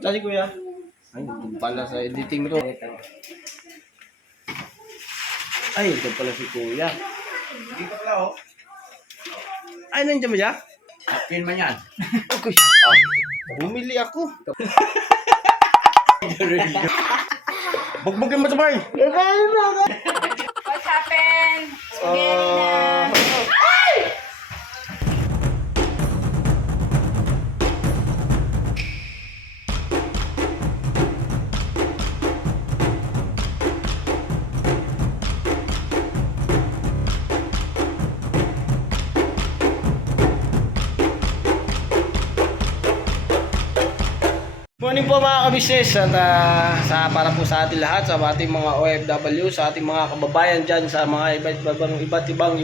Dali kuya. Ay, ito pala sa editing to. Ay, ito pala si kuya. Dito pala oh. Ay, nandiyan mo siya? Pin man yan. Okay. Bumili ako. Bugbugin mo sa bay. What happened? Spaghetti na. Morning po mga kabisnes at para po sa ating lahat, sa ating mga OFW, sa ating mga kababayan dyan sa mga iba't ibang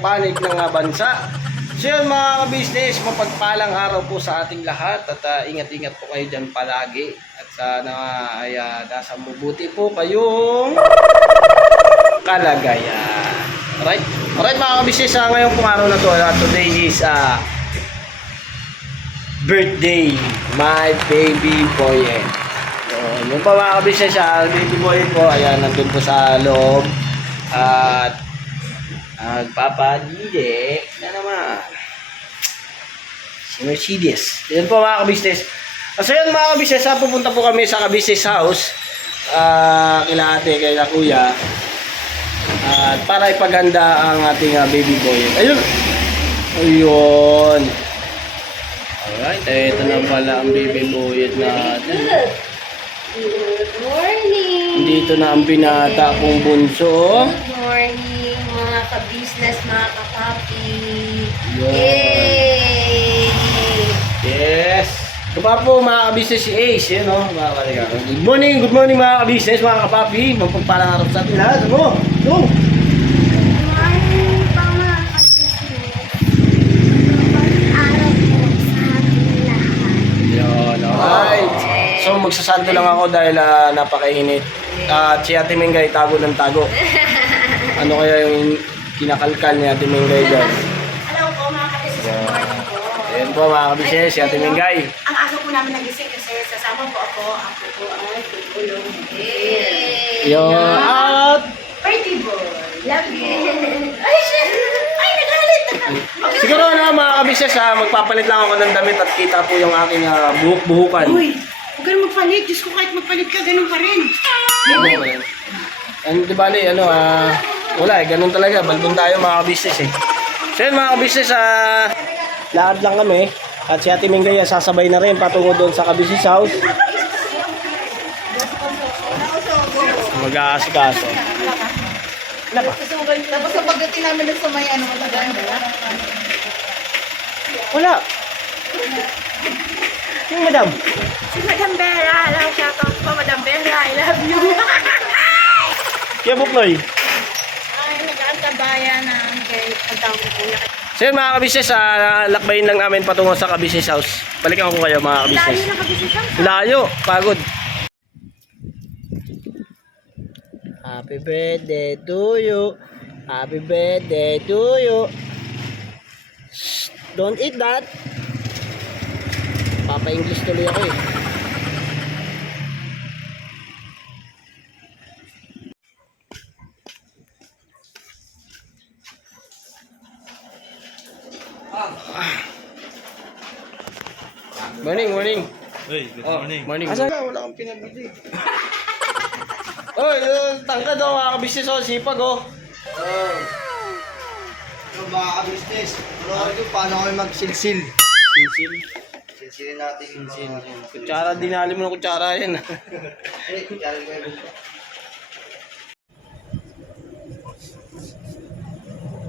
panig ng bansa. So yun mga kabisnes, mapagpalang araw po sa ating lahat at ingat-ingat po kayo dyan palagi at sana ay nasa mabuti po kayong kalagayan. Alright mga kabisnes, ngayong pong araw na to, today is birthday, my baby boy. So, yung pa mga kabisnes siya, baby boy po, ayan, nandun po sa loob. At nagpapadide na naman. Si Mercedes. Yan po mga kabisnes. So yun mga kabisnes, pupunta po kami sa kabisnes house. Kila ate, kila kuya. At para ipaganda ang ating baby boy. Ayun. Ayun. Alright, ito na pala ang baby boy natin. Good morning! Dito na ang binata kong bunso. Good morning, mga ka-business, mga ka-papi! Yeah. Yay! Yes! Ito pa po mga ka-business si Ace. Yan o, mga kaligang. Good morning mga ka-business, mga ka-papi. Magpagpalang araw sa atin lahat. Ano? Ito! Good morning pa mga ka-business. Araw po sa ating lahat. Yun, alright. So magsasando lang ako dahil napakainit. At si Ate Mingay tago ng tago. Ano kaya yung kinakalkal ni Ate Mingay dyan? Hello po mga kabisnes, good morning po. Ayan po mga kabisnes, si Ate Mingay. Ang aga po namin nagising kasi sasama po ako po ay tutulong. Yay! Yun. At Pretty boy, love you. Ay, shit! Ay, nagalit! siguro mga kabisnes magpapalit lang ako ng damit at kita po yung aking buhuk-buhukan. Uy, huwag ka na magpalit. Diyos ko, kahit magpalit ka, ganun pa rin. And di bali, wala ganun talaga. Balbon tayo mga kabisnes eh. So yun mga kabisnes, lakad lang kami. At si Ate Mingay sasabay na rin patungo doon sa kabisnes house. Mag-aasikaso. Tapos sa pagdating namin sa may matagaan ba? Wala. Yung madam. Si Madam Vera, alam siya po. Madam Vera, I love you. Kaya Bukloy. Ay, nag-aantabayan ng kay ang tawag ko kuya. So yun mga kabisnes, lakbayin lang namin patungo sa kabisnes house. Balikan ko kayo mga kabisnes. Layo na kabisnes siya. Layo, pagod. Happy birthday to you. Happy birthday to you. Shh, don't eat that. Papa-English tuloy ako eh. Morning. Hey, good morning. Morning. Asa ka? Wala kang pinabili. Oy, tangkad daw mga kabisnes oh, sipag oh. So mga ka-business, paano kami magsilsil? Sinsil. Silsilin natin yung Kutsara, dinali mo ng kutsara yan. kunyari ko yung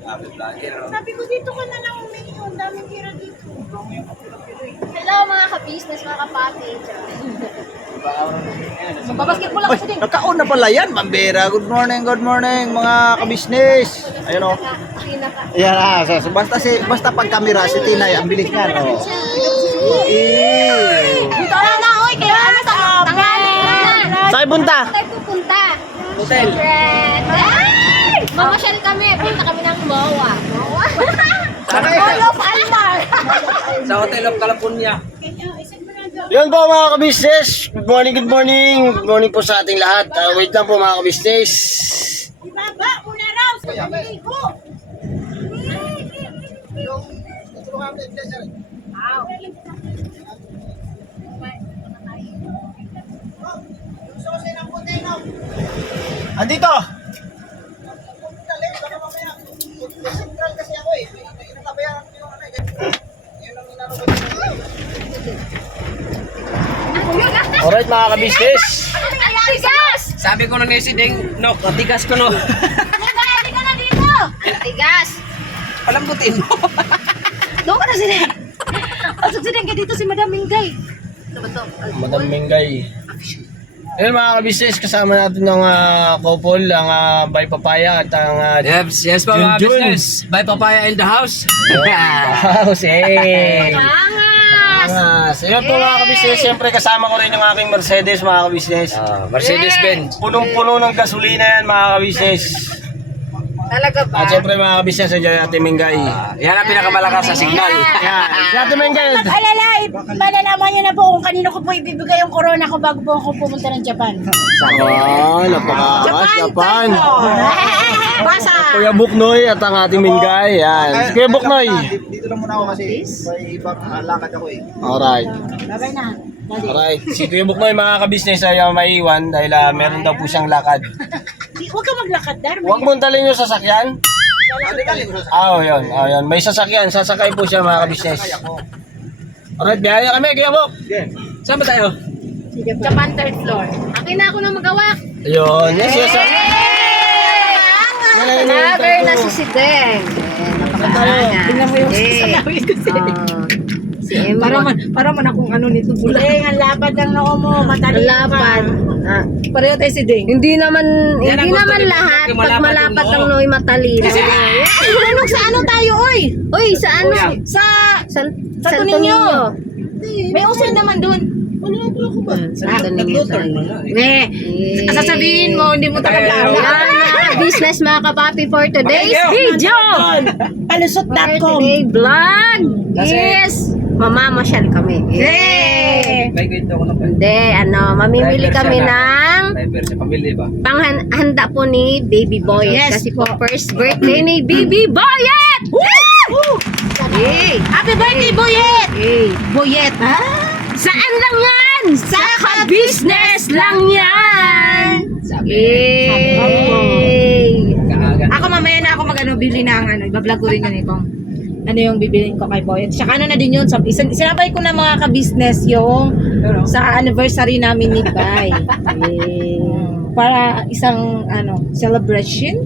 Sabi ko dito ka na lang umihi. Ang daming tira dito. Hello mga ka-business, mga ka-papi! Magbabasketball ako sa din! Nagkaon na pala yan, Mambera. Good morning, mga ka-business. Ayun o. Ayan basta pag kamera, si Tinay, ang bilis niya, no? Dito na, oy! Kaya ano sa tangali na! Saan punta? Tayo pupunta! Hotel. Ay! Mamasyal kami! Punta kami ng Moa! Sana Mall of Almar! Sa Hotel of California. Isang mo na daw. Yun po mga ka-business. Good morning, good morning. Good morning po sa ating lahat. Wait lang po mga ka-business. Ibaba mo na raw sa pamiligo. Andito! Alright mga ka-business. Tigas! Sabi ko na nga si Deng, no, katigas ko no. Hindi ka na dito! Tigas! Palambutin mo. Doon ka na sila. Pasok sila ka dito si Madam Mingay. Ano ba to? Madam Mingay. Ayun mga ka-business, kasama natin ng couple, ang Bay Papaya at ang Yes po mga Junjun. business. Bye papaya in the house. House. Hey! Angas! Angas. Ayun po mga ka-business, siyempre kasama ko rin yung aking Mercedes mga ka-business. Mercedes-Benz. Punong-puno ng gasolina yan mga ka-business. Talaga ba? At siyempre mga ka-business, nandiyan Ate Mingay. Yan ang pinakamalakas sa signal. Yan, si Ate Mingay. Mag-alala, malalaman niyo na po kung kanino ko po ibibigay yung corona ko bago po ako pumunta ng Japan. Oh, napakakas, Japan. Basa! Kuya Buknoy at ang ating Mingay. Yan. Kuya Buknoy. Dito lang muna ako kasi may ibang lakad ako eh. Alright. Babay na. Daddy. Alright. Si Kuya Buknoy mga ka-business ay maiwan dahil meron daw po siyang lakad. Huwag ka maglakad, Dar. Huwag mong dalhin yung sasakyan. Ah, yun. Oh, yun. May sasakyan. Sasakay po siya mga ka-business. Alright, biyaya kami. Kuya Buk. Saan ba tayo? Japan third floor. Akin na ako na magawa. Ayun. Yes, yes. Another na si Deng. Tingnan mo yung sasabi ko Si Emma. Para man akong ano nito pula. Ang lapad ng noo mo, matali Lapan. Pareho tayo si Ding. Hindi naman Yan ang gusto ni lahat Buknoy, pag malapad malapat yung ang noo. Noy matalino. Anong sa ano tayo, oy? Uy, sa ano? Sa Santo Niño. Niño. May usod naman doon. Santo Niño tayo. Sasabihin mo, hindi mo Ayun. talaga Yan, business mga kapapi for today's video. For Palusot.com. today vlog Kasi- is mamamasyal kami. Yay! May kwento ko na pa. Hindi, mamimili Driver siya kami na. ng Driver sa pamilya ba? panghanda po ni Baby Boyet. Yes Kasi po. po, first birthday ni Baby Boyet! Hey! Happy birthday, Boyet! Hey! Boyet, ha? Saan lang yan? Sa ka-business lang yan! Hey! Kaaga. Ako mamaya na ako bili ng ano, ibablog ko rin yun kung ano yung bibilin ko kay Boyet. Tsaka ano na din yun, sinabay ko na mga ka-business yung sa anniversary namin ni Bay. Para isang celebration.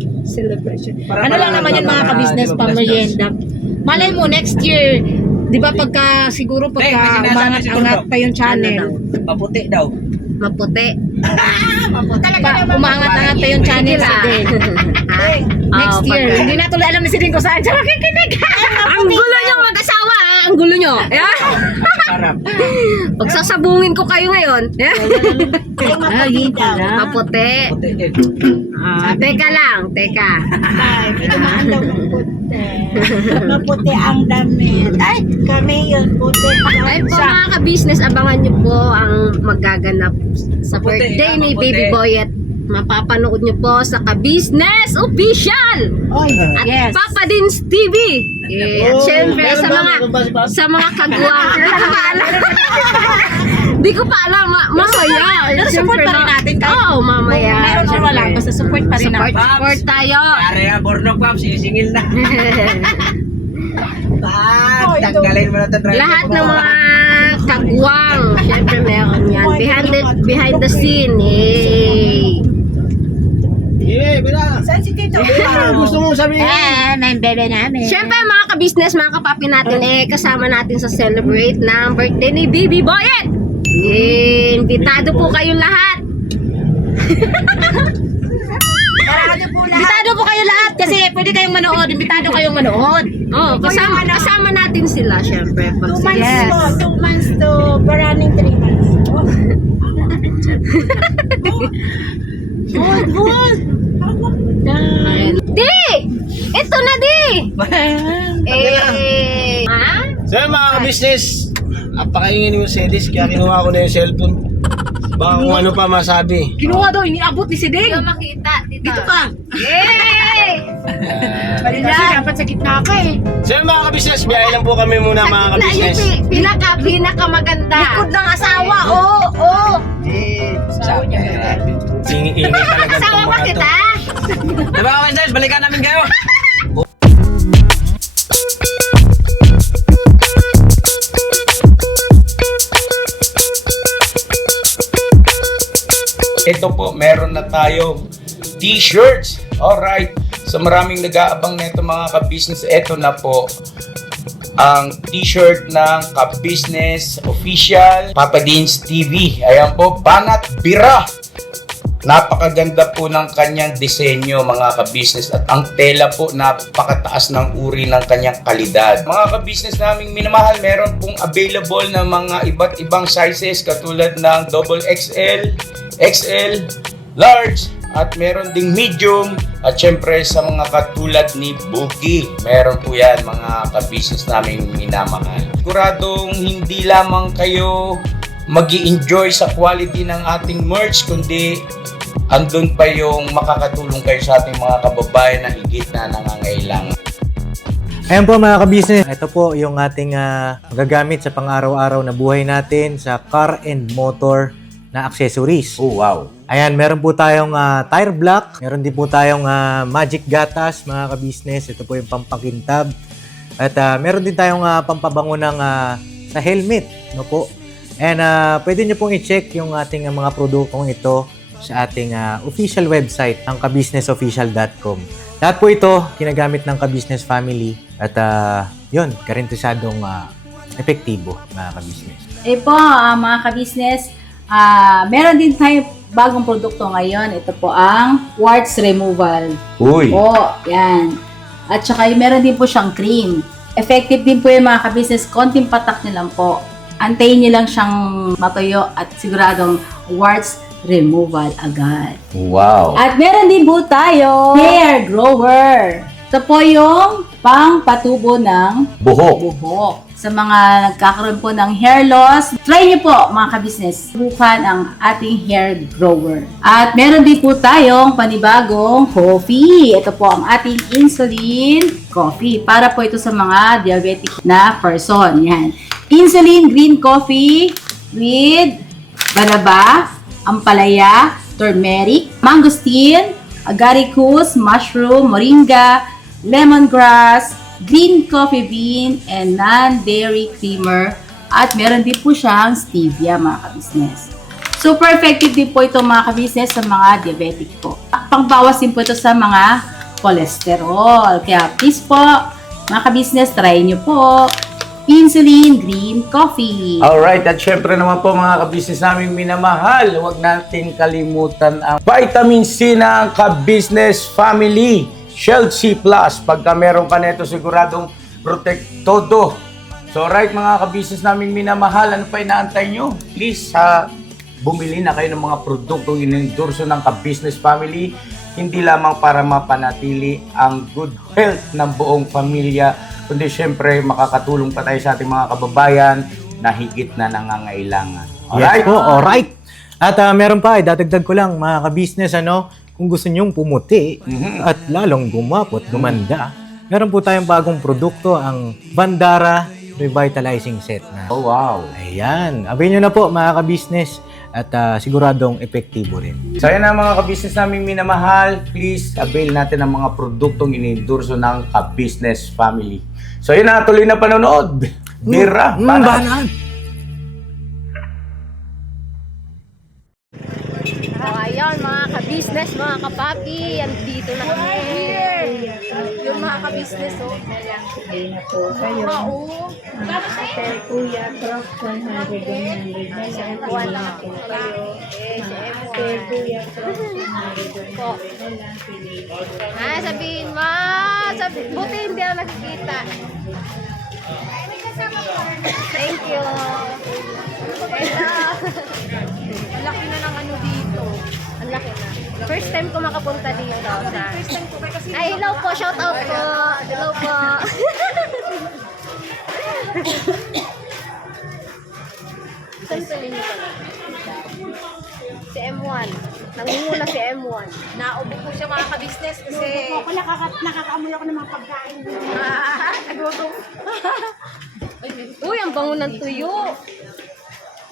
Ano lang naman yun mga ka-business pang merienda. Malay mo next year, 'di ba pagka siguro Hey, may sinasabi umangat-angat siguro. pa yung channel. Maputi daw. Maputi. Umangat-angat pa yung channel Sige sa lang. din. Next year. Hindi na tuloy alam ni Sidin kung saan siya makikinig. Ang gulo nyo mag-asawa, ah. Ang gulo nyo. Yeah? Sarap. Pagsasabungin ko kayo ngayon. Yeah? Yun pala. Maputi. Maputi din. Teka lang, teka. Maputi ang damit. Ay, kami yun, puti. Ay po mga ka-business, abangan nyo po ang magaganap sa Maputi, birthday ni maputi. Baby Boyet. Mapapanood nyo po sa ka-business official Oy, at yes. Papa Dins TV. At syempre Meron sa ba? mga Meron ba si Pap? sa mga kagwang. Di ko pa alam. Mamaya. Pero support pa rin natin kahit Oo, mamaya. meron or wala, basta support pa rin Support, natin. support tayo. Pare ya, Bornok Pam, sisingil na. Oy, Tanggalin mo na ito, driver. Lahat ng mga kagwang, syempre meron yan. Behind the scene. Hey. Yeah, bila. Saan si Tito? Gusto mong sabihin? may bebe namin. Syempre mga ka-business, mga kapapi natin, kasama natin sa celebrate ng birthday ni Baby Boyet. Invitado po kayong lahat. Imbitado po kayo lahat kasi pwede kayong manood. Imbitado kayong manood. Oh, kasama natin sila syempre. 2 months Yes. to, 2 months to, running 3 months. Good. Di! Ito na di! Ha? So yun mga ka-business, Napakaingin ni Mercedes, kaya kinuha ko na yung cellphone. Baka kung ano pa masabi. Kinuha daw, iniabot ni Hindi Sideng. ko makita. Dito ka. Yay! Kasi dapat sa gitna ka eh. So yun mga ka-business, biyahe lang po kami muna mga ka-business. Pinaka maganda. Likod ng asawa, oh. Ingay talaga Kasama itong ba mga to. kita? Diba ka Wednesdays, balikan namin kayo. Ito po, meron na tayong t-shirts. Alright. So maraming nag-aabang na ito mga ka-business. Ito na po ang t-shirt ng ka-business official Papa Dean's TV. Ayan po, Banat Bira. Napakaganda po ng kanyang disenyo mga ka-business at ang tela po napakataas ng uri ng kanyang kalidad. Mga ka-business naming minamahal, meron pong available na mga iba't ibang sizes katulad ng XXL, XL, large, at meron ding medium at syempre sa mga katulad ni Boogie. Meron po yan mga ka-business naming minamahal. Siguradong hindi lamang kayo mag-i-enjoy sa quality ng ating merch kundi andun pa yung makakatulong kayo sa ating mga kababayan na higit na nangangailangan. Ayan po mga ka-business, ito po yung ating magagamit sa pang-araw-araw na buhay natin sa car and motor na accessories. Oh wow! Ayan, meron po tayong tire block, meron din po tayong magic gatas mga ka-business, ito po yung pampakintab. At meron din tayong pampabango ng sa helmet, no po. And pwede nyo pong i-check yung ating mga produktong ito sa ating official website, ang kabusinessofficial.com. Lahat po ito, ginagamit ng ka-business family at yun, karentusadong epektibo mga ka-business. Eh po, mga ka-business, meron din tayo bagong produkto ngayon. Ito po ang warts removal. Uy! Po, yan. At saka meron din po siyang cream. Effective din po yung mga ka-business. Konting patak nyo lang po. Antayin nyo lang siyang matuyo at siguradong warts removal agad. Wow! At meron din po tayo hair grower. Ito po yung pang-patubo ng buhok. Sa mga nagkakaroon po ng hair loss, try niyo po mga ka-business. Subukan ang ating hair grower. At meron din po tayong panibagong coffee. Ito po ang ating insulin coffee. Para po ito sa mga diabetic na person. Yan. Insulin green coffee with banaba, ampalaya, turmeric, mangosteen, agaricus, mushroom, moringa, lemongrass, green coffee bean, and non-dairy creamer. At meron din po siyang stevia mga ka-business. Super effective din po ito mga ka-business sa mga diabetic po. Pangbawas din po ito sa mga cholesterol. Kaya please po, mga ka-business, try nyo po insulin green coffee. Alright, at syempre naman po mga ka-business naming minamahal, huwag natin kalimutan ang vitamin C ng ka-business family. Shield C+. Pagka meron ka nito, siguradong protect todo. So right mga ka-business naming minamahal, ano pa inaantay nyo? Please, bumili na kayo ng mga produktong inendorso ng ka-business family. Hindi lamang para mapanatili ang good health ng buong pamilya, kundi syempre makakatulong pa tayo sa ating mga kababayan na higit na nangangailangan. Yes po, alright. At meron pa, dadagdag ko lang mga ka-business, kung gusto nyong pumuti at lalong gumapot, gumanda, meron po tayong bagong produkto, ang Bandara Revitalizing Set na. Oh wow! Ayan, abay nyo na po mga ka-business at siguradong epektibo rin. So yan na mga ka-business namin minamahal, please avail natin ang mga produktong inendorso ng ka-business family. So yun na, tuloy na panonood. Bira, Banat! So, ayun, mga ka-business, mga kapapi, andito na kami. Yung mga ka-business, oh. Kuya, truck 100, 100. Sa Kuha lang ako kayo. Si M1. Kuya, truck 100, 100. Po. Sabihin mo. Buti hindi ako nakikita. Thank you. Hello. Ang laki na ng ano dito. Ang laki na. First time ko makapunta dito. Ay, hello po. Shout out po. Hello po. Asan sa inyo pala? Si M1. Nangunguna si M1. Naubo po siya mga ka-business kasi... Ako nakakaamoy ako ng mga pagkain. Nagutom. Uy, ang bango ng tuyo.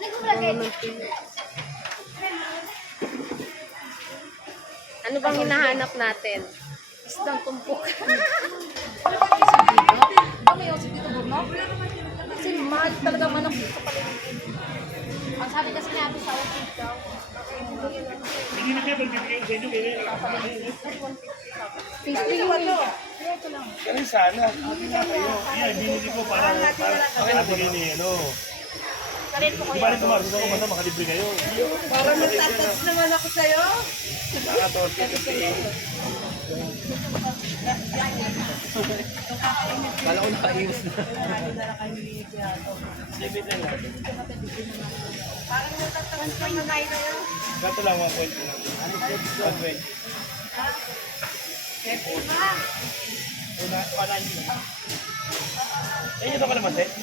Bango ng tuyo. Ano bang hinahanap natin? Isdang tumpok. Ano yung sige ito, Bruno? Kasi mahal talaga manok dito pala. Ang sabi kasi nabi sa office daw. Ganun sana. Parang nagtatas naman ako sa'yo. Kala ko nakaayos na. Parang nagtatas naman na sa'yo. Gato lang 1.2. Ano po? 1.2. Eh, ito ka naman, Seth?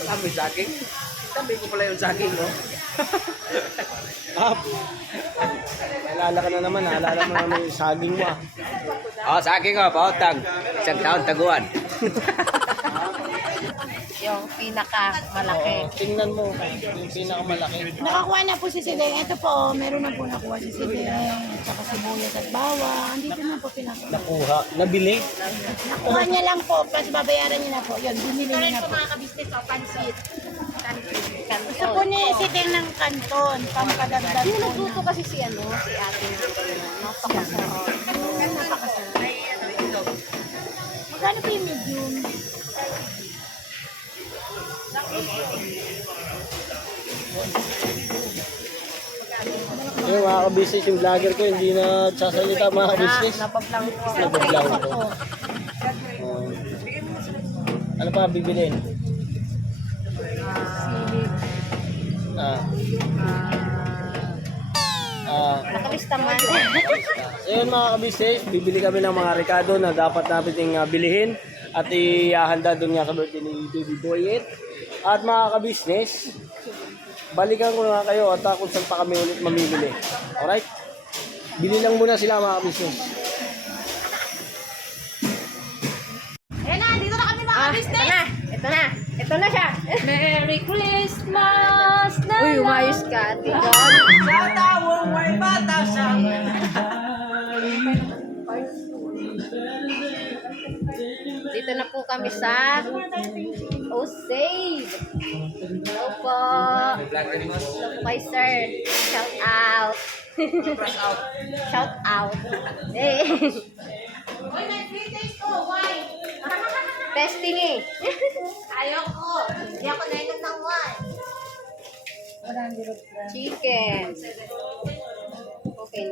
Wala mo yung saging? Tabi ko pala yung saging, no? Naalala ka na naman, naalala mo naman yung saging mo, ah. Oh, sa akin ko, pautang. Isang taon taguan. Yung pinaka-malaki. Tingnan mo, yung pinakamalaki. Nakakuha na po si Sideng. Ito po, meron na po nakuha si Sideng. At saka sibuyas at bawang. Andito na po pinakuha. Nakuha, nabili. Nakuha niya lang po, plus babayaran niya na po. Yun, binili niya na po. Mga ka-business, pansit. Gusto po ni Sideng ng kanton, pampakadagdag Yung po nagluto na. kasi si ate natin. Napakasarap. Napakasarap. Magkano po yung medium? Yung mga ka-business, yung vlogger ko, hindi na sasalita mga ka-business. Napaplang po. Nag-vlog ko. Ano pa bibilin? Nakalista man. So yun mga ka-business, bibili kami ng mga rekado na dapat natin bilihin at ihahanda doon nga sa birthday ni Baby Boy 8. At mga ka-business, balikan ko na kayo at kung saan pa kami ulit mamimili. Alright? Bili lang muna sila mga ka-business. Ayan na, dito na kami mga ka-business. Ito na. Ito na siya. Merry Christmas! Uy, umayos ka, ate God. Sa tawong may batasan. Dito na po kami sa Osave. Hello po. Hello po kay sir. Shout out. Shout out. Eh. Uy, may 3 days ko. Why? Testing eh. Ayoko. Hindi ako nainom ng wine. Chicken. Okay.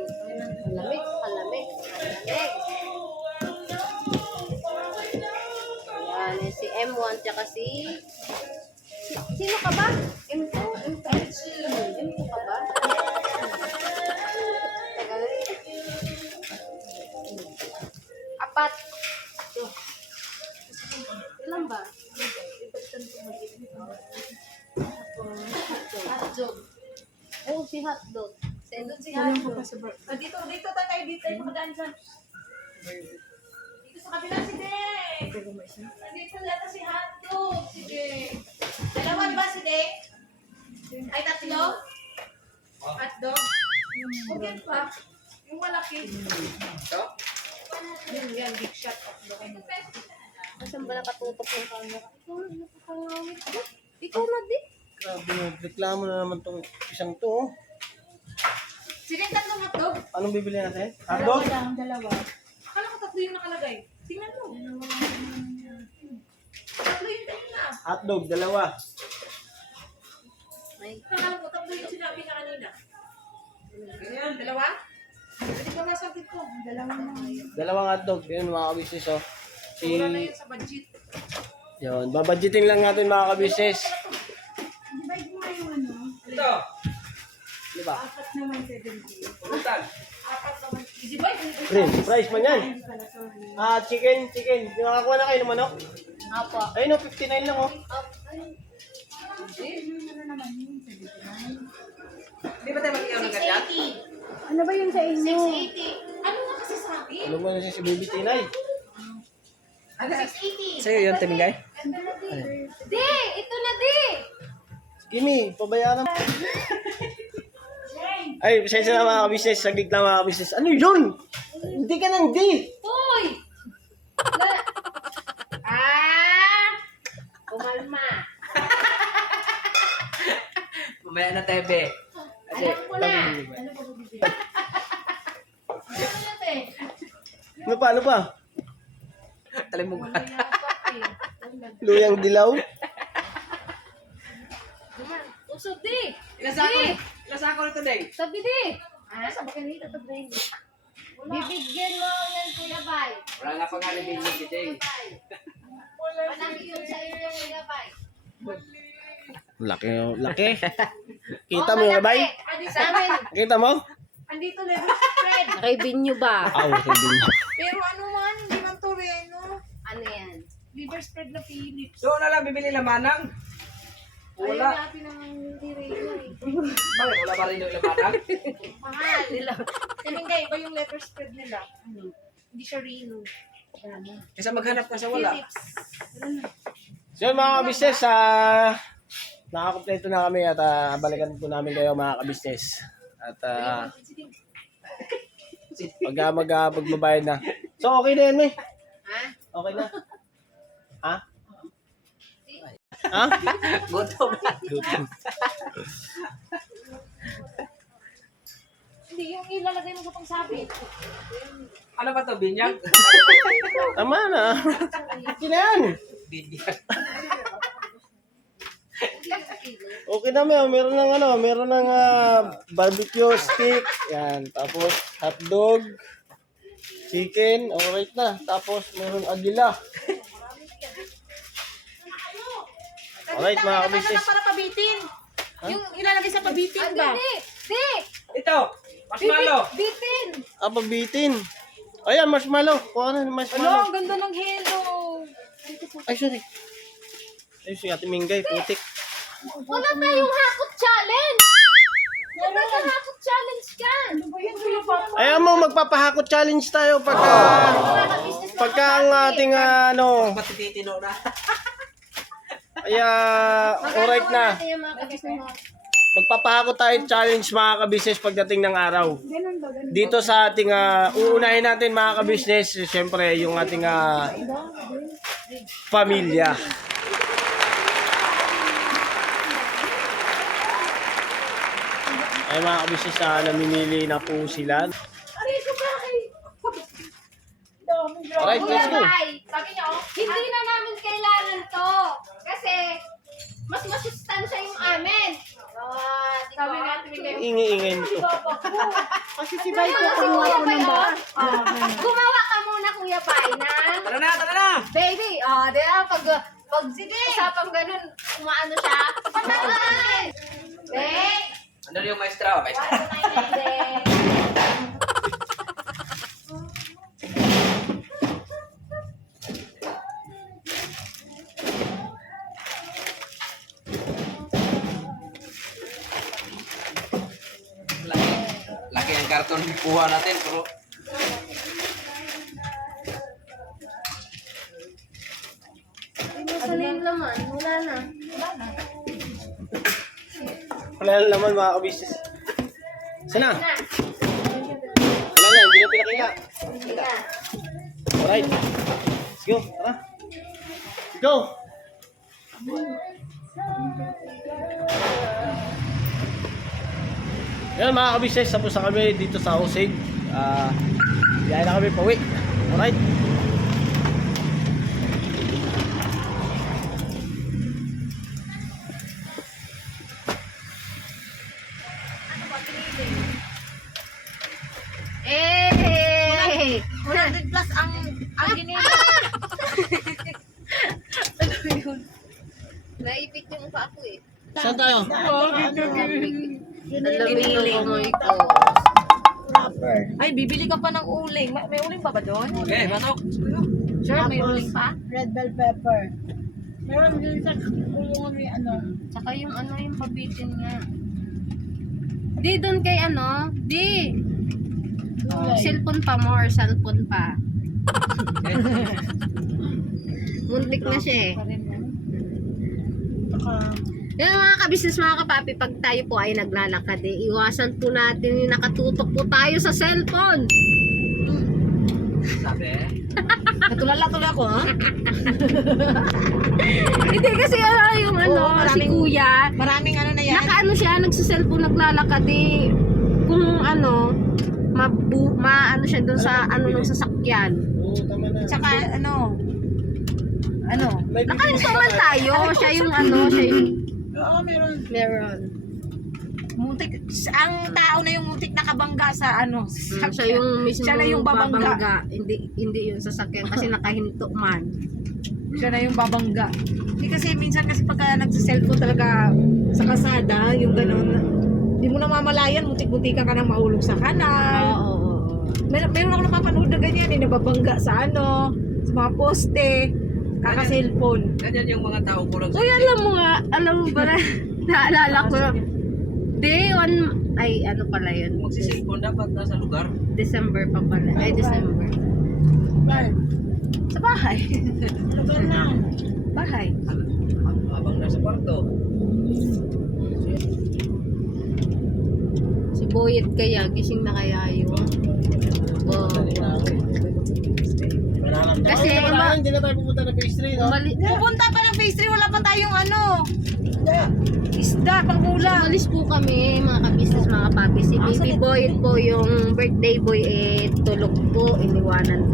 Malamig, malamig, malamig. Yan, yung si M1 tsaka si... Sino ka ba? M2? M2 ka ba? Apat. Ilan ba? Hotdog. Oh, si hotdog. Sendon si hotdog. Dito tatay, dito tayo makadaan dyan. Dito sa kabila si Dek. Nandito yata si Hotdog. Si Dek. Dalawa ba si Dek? Ay, tatlo? Hotdog? Huwag pa. Yung malaki. Yan, big shot hotdog. Saan ba nakatutok yung camera? Ikaw na din. Grabe, reklamo na naman tong isang to. Oh. Si Dek, tatlong hotdog? Anong bibili natin? Hotdog? Dalawa. Akala ko tatlo yung nakalagay. Tingnan mo. Tatlo yung tingin na. Hotdog, dalawa. Akala ko tatlo yung sinabi na kanina. Ayan, dalawa? Pwede ba masakit ko? Dalawang hotdog. Yun mga ka-business, oh. Wala na yun sa budget. Yun, babadgeting lang natin mga ka-business. Ito. Di ba? Utang. Easy boy. French fries man yan. Chicken. Nakakakuha na kayo ng manok? Apo. Ayun, oh, 59 lang, oh. Di ba tayo mag-iyaw ng ganyan? 680. Ano ba yun sa inyo? 680. Ano nga kasi sabi? Ano mo na si Baby Tinay? 680. Sa'yo yung timingay? Di! Ito na, di! Kimi, pabayaran. Ay, pasensya na mga kabisnes. Saglit lang mga kabisnes. Ano yun? Hindi ka nang di. Uy! Kumalma. Mamaya na tayo, be. Kasi, Alam ko na. Ano pa, ano pa? talimugan. Luyang dilaw? Usog, di! Ilasa ko nito, Day. Sabi, di! Sa bakit nito ito, Dre? Bibigyan mo yan, Kuya Bay. Wala nga pa nga nabigyan si Day. Manami yun sa iyo, Kuya Bay. Laki, laki. Kita mo yung bay? Sa amin, Kita mo? Andito level spread. nakibin nyo ba? Aw, sabi niya. Pero ano man, hindi man Toreno. Ano yan? Liver spread na Philips. So, na lang bibili lamanang. Ayaw Wala. natin ng hindi Reno eh. Bakit wala ba rin yung lamanang? Mahal nila. Tinigay, iba yung letter spread nila. Ano? Hindi siya Reno. Kasi maghanap ka sa wala. Philips. So yun, mga kabisnes, nakakompleto na kami at balikan po namin kayo mga kabisnes. At magbabayad na. So okay na yan, eh. Ha? Okay na. Ha? Ha? Gutom. Hindi, yung ilalagay mo sa pangsabi. Ano ba to, binyag? Tama na. Okay na yan. Binyag. Okay na meron ng meron ng barbecue stick, yan, tapos hotdog, chicken, alright na. Tapos meron agila. Alright mga Ano kabisnes. na para pabitin? Yung ilalagay sa pabitin ba? Di! Di! Ito, marshmallow. Bitin! Pabitin. Ayan, marshmallow. Kuha na ng marshmallow. Ang ganda ng hello. Ay, sorry. Ay, si Ate Mingay, putik. Wala tayong hakot challenge! Wala tayong hakot challenge ka! Ayan mo, magpapahakot challenge tayo pagka ang ating Matititino na. kaya alright na. Kaya mga kabisnes mo. Magpapahakot tayo challenge mga kabisnes pagdating ng araw. Dito sa ating uunahin natin mga kabisnes, siyempre yung ating pamilya. Ay mga kabisnes, namimili na po sila. Alright, let's go. Sabi niya, oh, Hindi na namin kailangan to. Kasi, mas masustansya yung amin. sabi nga, tumigay. Ingay-ingay nito. Kasi si Bay ko kumuha ko ng ba? Gumawa ka muna, Kuya Pai, na Tara na, tara na. baby, di ba, pag sige, usapang ganun, umaano siya. Patagal! Bek! Ano yung maestra? Maestra. Wala na yun, Bek. Laki ang karton kuha natin, pero Gusto na yung laman, wala na. Wala na naman mga kabisnes. Sana? Na, Wala na, hindi na pinakita. hindi na. Alright. Let's go. Tara. Let's go. Yan mga kabisnes, tapos na kami dito sa Osage. Biyahe na kami pauwi. Alright. Eh! 100 plus ang ginili. Naipit yung pa ako eh. Saan tayo? Ginili mo ito. Ay, bibili ka pa ng uling. May uling pa ba doon? okay, batok. Sure, may uling pa? Red bell pepper. Meron din sa kulungan may ano. Saka yung ano, yung pabitin nga. Di, doon kay ano? Di! Cellphone pa mo or cellphone pa? Muntik na siya eh. Yan mga kabisnes, mga kapapi, pag tayo po ay naglalakad eh, iwasan po natin yung nakatutok po tayo sa cellphone. Natulala-tula ko, ha? Hindi kasi ano yung ano, Oo, si kuya, Maraming ano na yan. nakaano siya, nagsa-cellphone naglalakad eh, kung ano, maano siya doon sa ano ng sasakyan. Oo, tama na. Tsaka ano? Nakahinto man tayo, siya yung ano, siya yung Oo, meron. meron. Muntik, ang tao na yung muntik nakabangga sa ano. Siya yung mismo Siya na yung babangga. Hindi yung sasakyan kasi nakahinto man. Siya na yung babangga. Hindi kasi minsan kasi pagka nagsa-cellphone talaga sa kasada, yung gano'n, hindi mo na mamalayan, muntik-muntikan ka nang mahulog sa kanal. Oo. Meron ako napapanood na ganyan, nababangga sa ano, sa mga poste, kaka-cellphone. Ganyan yung mga tao ko lang. Uy, alam mo ba na, naalala ko, ano pala yun? Magsisilpon dapat nasa lugar. December pa pala. Ay, December. Sa bahay. Lugar na. Bahay. Habang nasa kwarto. Si Boyet kaya, gising na kaya yun. Oo. Kasi, Hindi na tayo pupunta na phase 3, no? Pupunta pa ng phase 3, wala pa tayong ano. Isda, pangulam. umalis po kami, mga kabisnes, mga papi. Si Baby Boyet po, yung birthday boy, tulog po. Iniwanan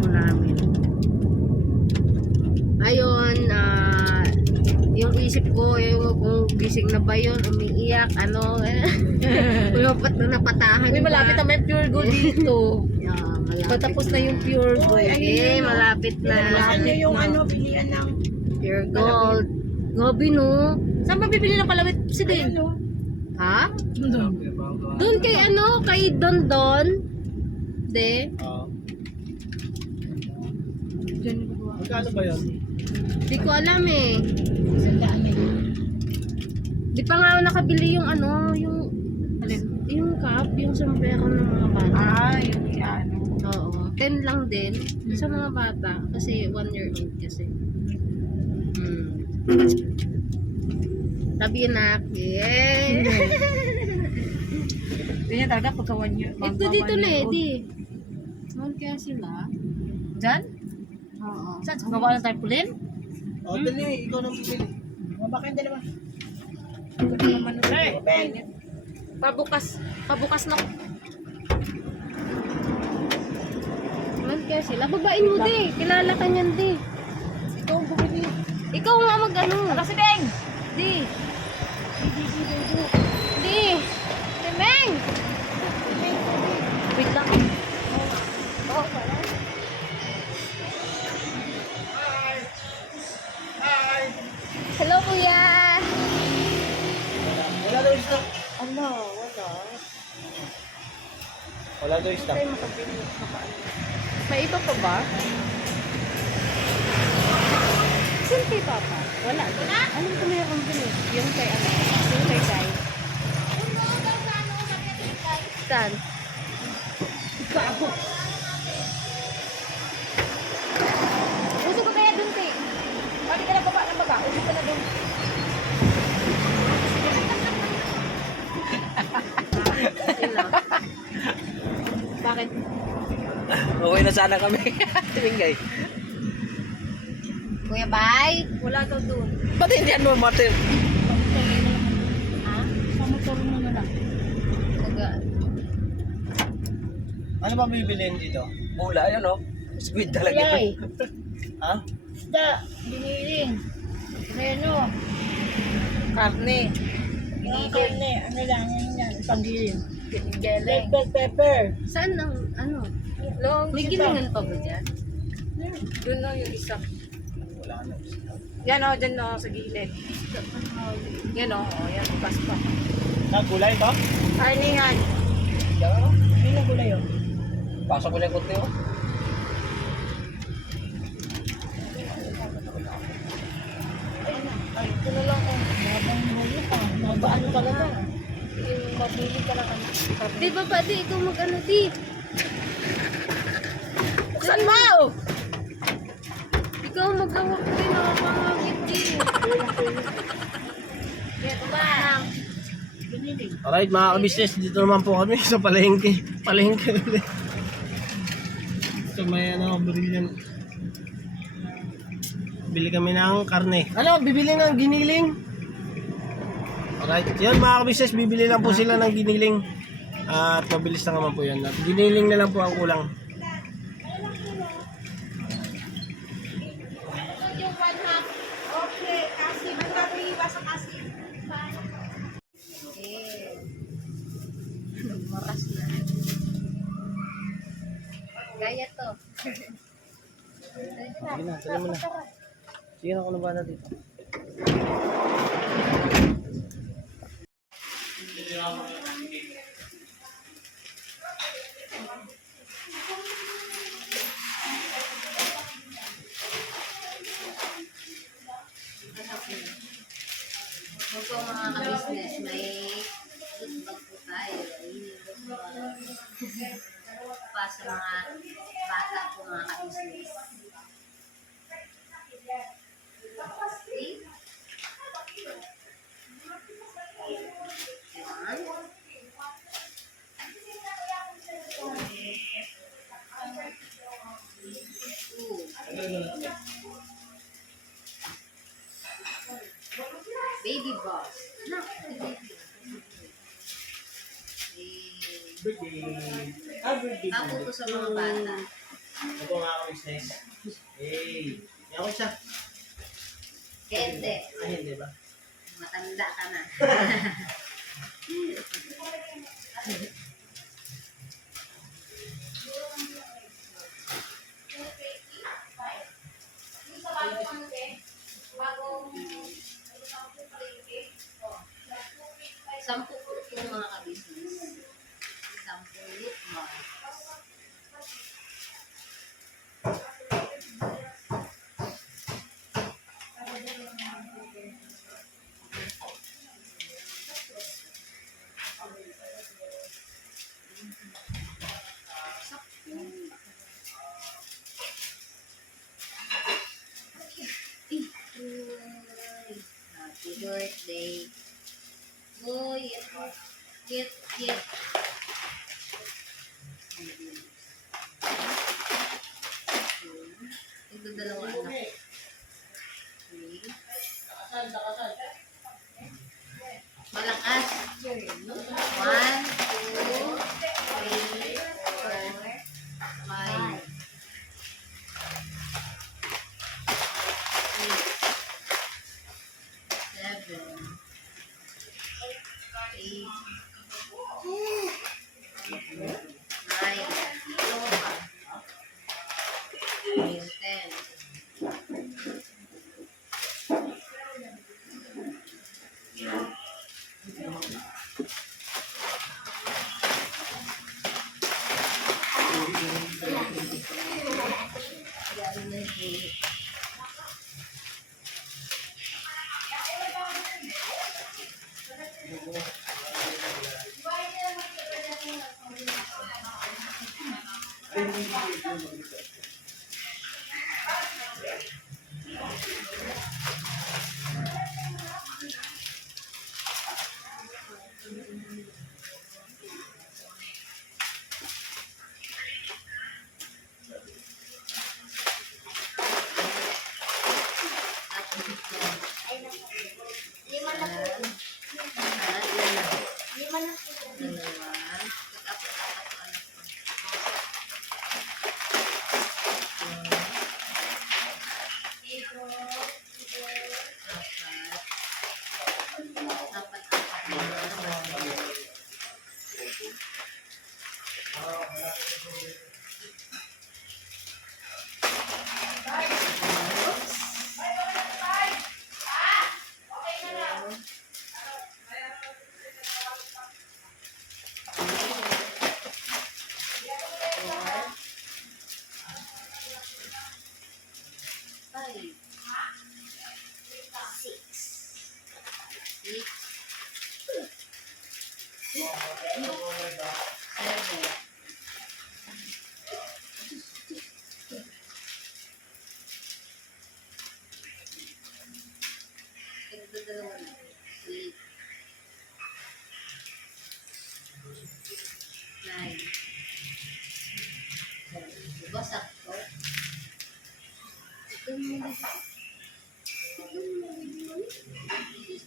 po namin. Ayun, yung isip ko, yung kung gising na ba yun, umiiyak, ano, napatahan. Uy, malapit na may pure gold dito. Yeah, malapit. Patapos na yung pure gold. Malapit na. Ano yung ano, pilihan ng Pure gold. Gabi, no? Saan ba bibili ng palawit si Dane? Ha? Doon kay ano, kay Don Don. De. Magkano ba yun? Di ko alam eh. sandaan na yun. Di pa nga ako nakabili yung ano, yung cup, yung sombrero ng mga bata. Yung ano. Oo. 10 lang din sa mga bata. Kasi 1 year old kasi. Sabi na, yeah. Ganyan talaga pagka 1 year. Ito dito na eh, di. Saan kaya sila? Dyan? Oo. Saan? Gawa ng tarpaulin? O, dali, ikaw nang bibili. Mabaka yung dalawa. Pabukas na. Saan kaya sila? Babain mo di. Kilala ka niyan di. Ikaw ang bumili. Ikaw nga mag-ano. Ano si Deng? Di. Di. Timeng! Wait lang. Hello, kuya! Wala daw yung stock. Wala. Wala daw yung stock. May iba pa ba? Saan kay Papa? Wala. Anong ko meron dun eh? Yung kay ano? Yung kay Kai? Saan? Uso ko kaya dun, te. Bakit ka na baba ng baba? Uso ka na dun. Bakit? Okay na sana kami. Tingay. Kuya Bay? Wala daw dun. Ba't hindi ano, Martin? Ha? Sa motor mo na lang. Ano ba bibiliin dito? Bula, yan o. Squid talaga. Kulay. Ha? Isda. Biniling. Reno. Karne. Yung karne. Ano lang. Ano yan. Panggiling. Geleng. Bell pepper. Saan ang ano? Long. May gilingan pa ba dyan? Dun na yung isa. Wala na. Yan o, dyan o, sa gilid. Yan o, yan. Bukas pa. Gulay to? Karningan. Yun ang gulay yun. Pasok ko lang konti o. Paano talaga? Yung mabili ka ng ano. Di ba ba, di, ikaw mag-ano, di. Buksan mo! Ikaw mag-awak din, nakakangagit din. Ito ba? Alright mga ka-business, dito naman po kami sa palengke. Palengke ulit. So may ano, brilliant. Bili kami ng karne. Ano, bibili ng giniling? Alright, yun mga ka-business, bibili lang po sila ng giniling. At mabilis lang naman po yun. At giniling na lang po ang kulang. Yung 1/2. Okay, kasi magkakaroon sa kasi. Moras na. Kaya to. Sige na, tuloy mo na. Sige na, kung na dito. Opo mga ka-business, may food bag po tayo. Pa sa mga bata po mga ka-business. See? Yan. Baby boss. Ako po sa mga bata. Ito mga ka-business. Hey, may ako siya. Hindi. Ay, hindi ba? Matanda ka na. Sampu po mga ka-business. 10 litmo. Happy birthday. Uy, kit. Ito dalawa anak. Malakas. 1, 2, 3, 4, 5. 7, 8, 9, 10.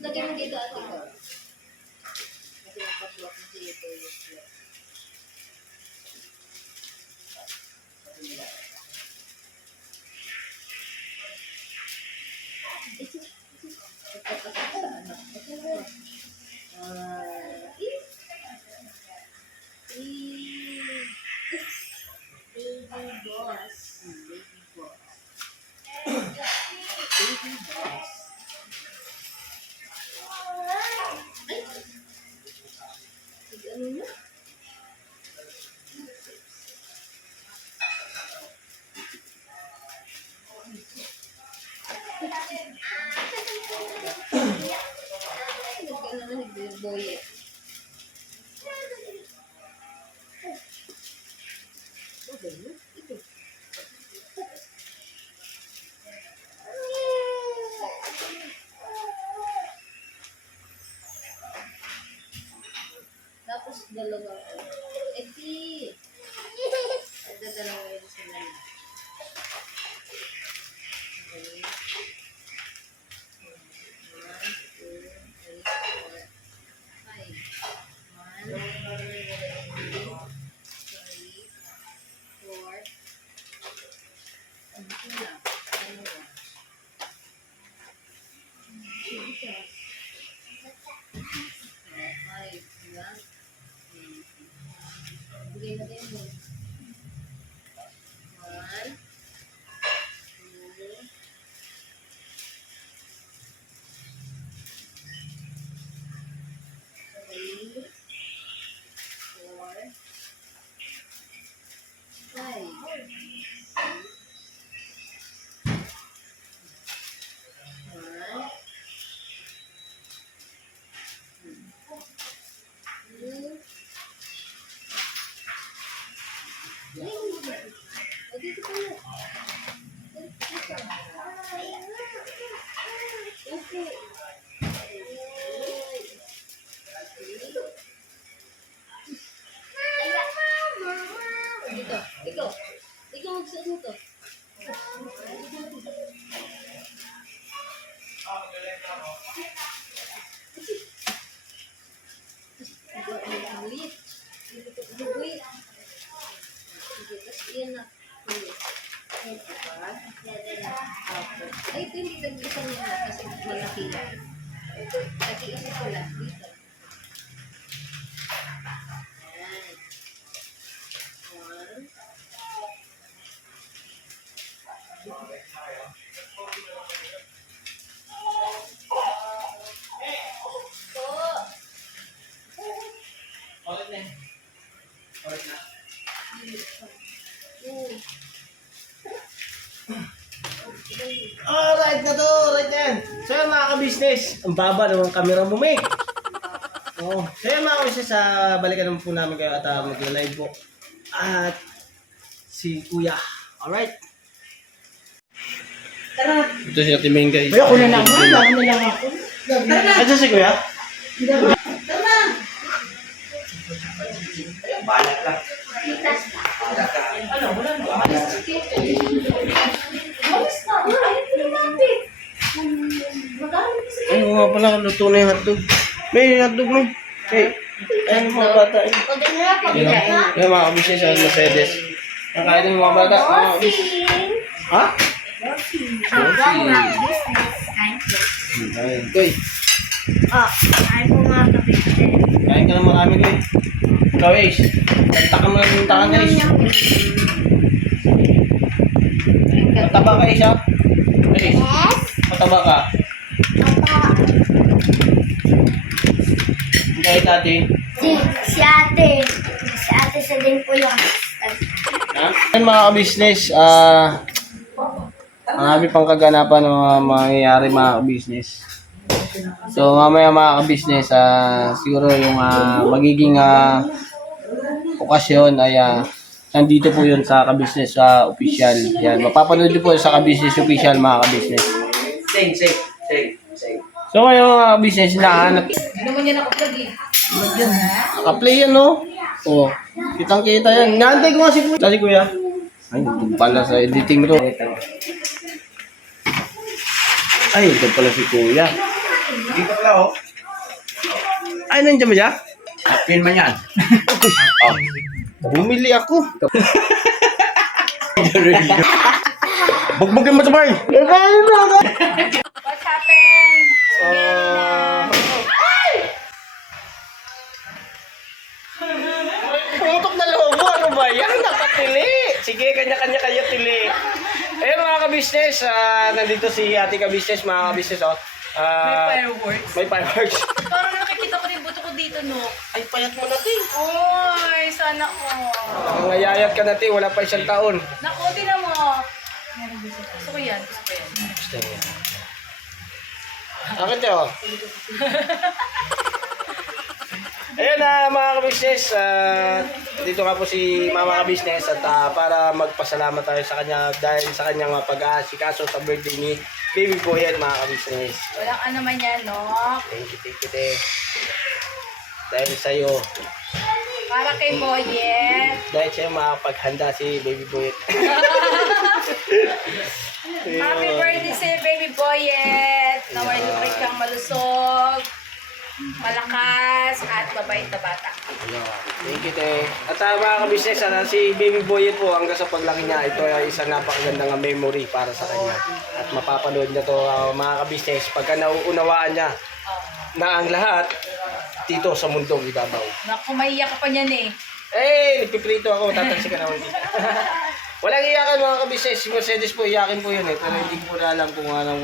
Lagay mo dito ate ko. Tapos dalawa. Eti. Ada dalawa yun sila. Okay. 1, 2, 3, 4, 5. 1, 2, 3, 4. Ano na? Dalawa. Lagay mo. 1, 2, 3, 4, 5. 1, 2, dito pala. Okay. Dito. Ikaw. Ikaw magsuot nito. Ay, ito hindi nag-isa niya kasi malaki yan. Nag-iisa ko lang dito. Ayan. 1. Alright na to, right yan. So yun mga ka-business, ang baba naman camera mo, Meg. Oh, so yun mga ka-business, balikan naman po namin kayo at mag-live po. At si Kuya. Alright. Tara. Ito si Ate Meng guys. Kuya, kunin na ako. Dami na lang ako. Ito si Kuya. Ay, nga pala, luto na yung hotdog. May hotdog mo. Hey, ayun mga bata. Yung mga kabisnes sa Mercedes. Nakain ng mga bata. Mga kabisnes. Ha? Ayun, Koy. Ay po mga kabisnes. Kain ka na marami, Koy. Ikaw, Ace. Kanta ka mo ng bintakan, Ace. Mataba ka, Ace, ha? Ace. Mataba ka. Kahit ate. Si ate. Si ate sa din po yung Ha? Yan mga ka-business, marami pang kaganapan ng mga mangyayari mga ka-business. So mamaya mga ka-business, siguro yung magiging okasyon ay nandito po yun sa ka-business official. Yan, mapapanood nyo po sa ka-business official mga ka-business. So ngayon mga ka-business, hinahanap. Hindi naman yan ako vlog eh. Naka-play yan, no? Oh, kitang-kita yan. Naantay ko nga si Kuya. Si Kuya. Ay, ito pala sa editing to. Ay, ito pala si Kuya. Dito pala oh. Ay, nandiyan ba siya? Pin man yan. Bumili ako. Bugbugin mo sa bar. What happened? Putok na lobo. Ano ba yan? Nakatili. Sige, kanya-kanya kayo tili. Eh mga ka-business, nandito si ate ka-business, mga ka-business. May fireworks. May fireworks. Parang nakikita ko rin buto ko dito, no? Ay, payat mo natin. Oy, sana ko. Nangayayat ka natin, wala pa 1 taon. Naku, tinan mo. Gusto ko yan, gusto ko yan. Bakit yun? Ayan mga ka-business, dito nga po si Mama ka-business at para magpasalamat tayo sa kanya dahil sa kanyang pag-aasikaso sa birthday ni Baby Boyet mga ka-business. Walang ano man yan, no? Thank you, te. Dahil sa'yo, Para kay Boyet. dahil sa'yo makapaghanda si Baby Boyet. Happy birthday sa'yo, baby Boyet. Naway lumay kang malusog, malakas, at mabait na bata. Thank you, te. At mga ka-business, si Baby Boyet po hanggang sa paglaki niya, ito ay isang napakagandang memory para sa kanya. At mapapanood na to mga ka-business pagka nauunawaan niya na ang lahat dito sa mundong ibabaw. Naku, maiyak ka pa niyan eh. Nagpiprito ako, tatansi ka naman dito. Walang iyakan mga ka-business, si Mercedes po, iyakin po yun eh. Pero hindi ko na alam kung anong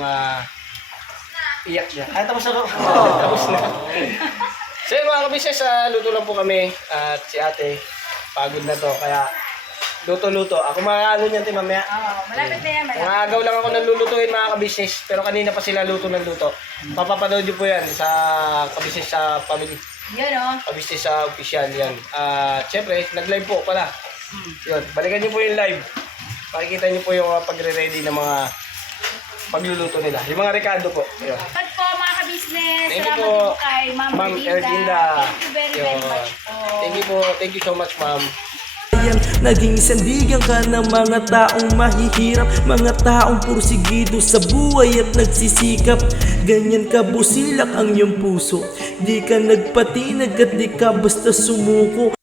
iyak niya. Ay, tapos na po. Tapos na. So yun mga ka-business, luto lang po kami. At si ate, pagod na to. Kaya luto-luto. Ako makakalo niyan tayo mamaya. Malapit na yan, malapit. Mga agaw lang ako ng lulutuin mga ka-business. Pero kanina pa sila luto ng luto. Papapanood niyo po yan sa ka-business sa family. Yun, oh. Ka-business sa official yan. Siyempre, nag-live po pala. Yun, balikan niyo po yung live. Makikita niyo po yung pagre-ready ng mga pagluluto nila. Yung mga Ricardo po. Yun. Salamat po mga ka-business. Thank you Salamat po, din po kay Ma'am Ma'am Erlinda. Erlinda. Thank you very, very Yun. much po. Thank you po. Thank you so much, ma'am. Naging sandigan ka ng mga taong mahihirap, mga taong pursigido sa buhay at nagsisikap. Ganyan ka busilak ang iyong puso, di ka nagpatinag at di ka basta sumuko.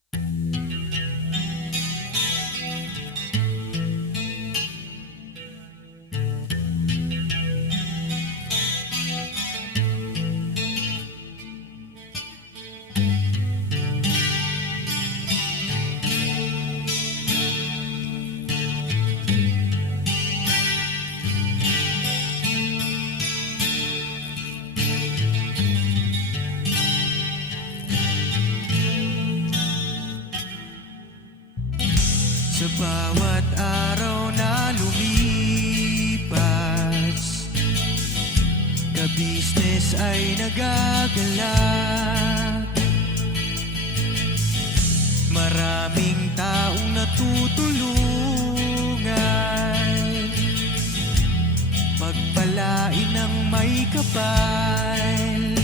Sa bawat araw na lumipas, ka-business ay nagagalak. Maraming taong natutulungan, pagpalain ng may kapal.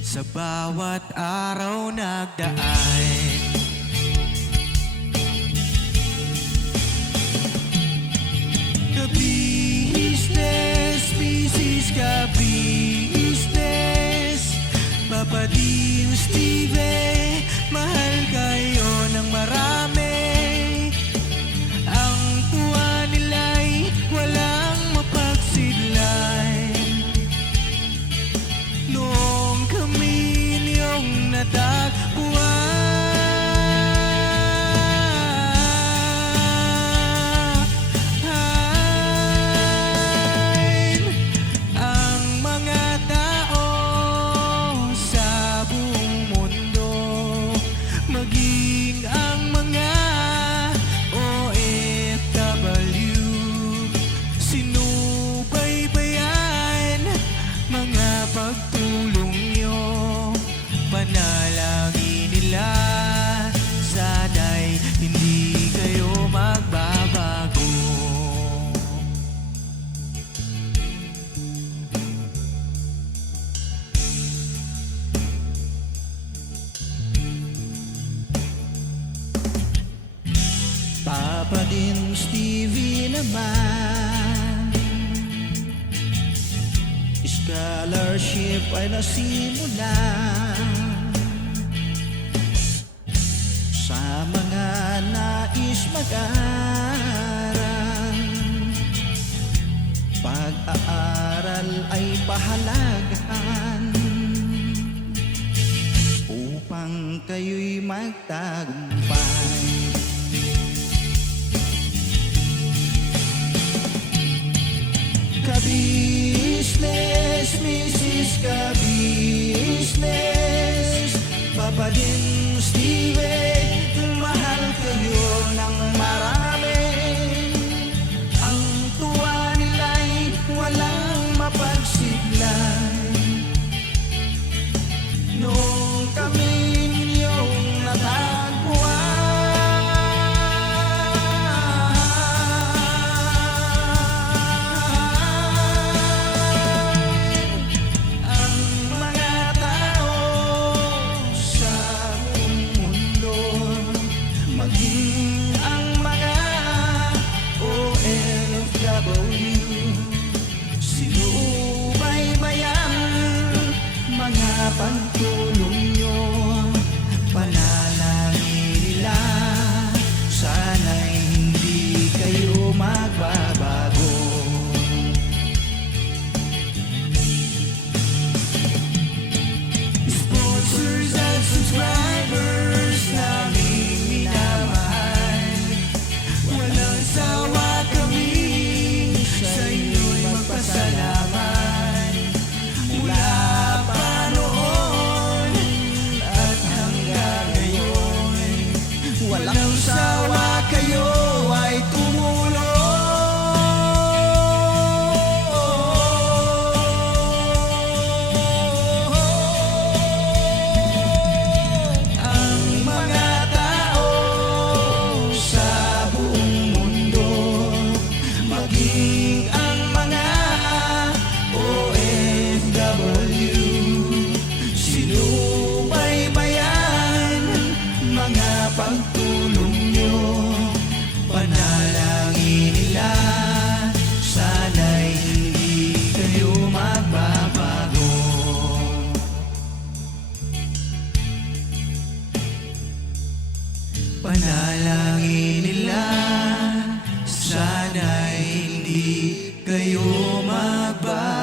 Sa bawat araw nagdaan, ka-business, business ka-business, Papa Dio, Steve, mahal kayo ng marami. Ang tuwa nila'y walang mapagsidlay. Noong kami niyong natagpuan, Papa Dins TV naman, scholarship ay nasimulan sa mga nais mag-aral. Pag-aaral ay pahalagahan upang kayo'y magtagumpay. Ka-business, Mrs. Ka-business, Papa Dins TV, mahal kayo ng marami. Ang tuwa nila'y walang mapagsiglay. Nung kami inyong natagpuan, ang mga tao sa buong mundo, maging ang mga OFW, sinubaybayan mga pagtulong nyo. Panalangin nila, sana'y hindi kayo magbabago. Sponsors at subscribers naming minamahal, walang sawa kami sa inyo'y magpasalamat. Mula pa noon at hanggang ngayon, walang sawa kayo ay tumulong. Ang mga tao sa buong mundo, maging ang mga OFW, sinubaybayan mga pagtulong nyo. Panalangin nila, sana'y hindi kayo magbabago. Panalangin nila, sana'y hindi kayo magbabago.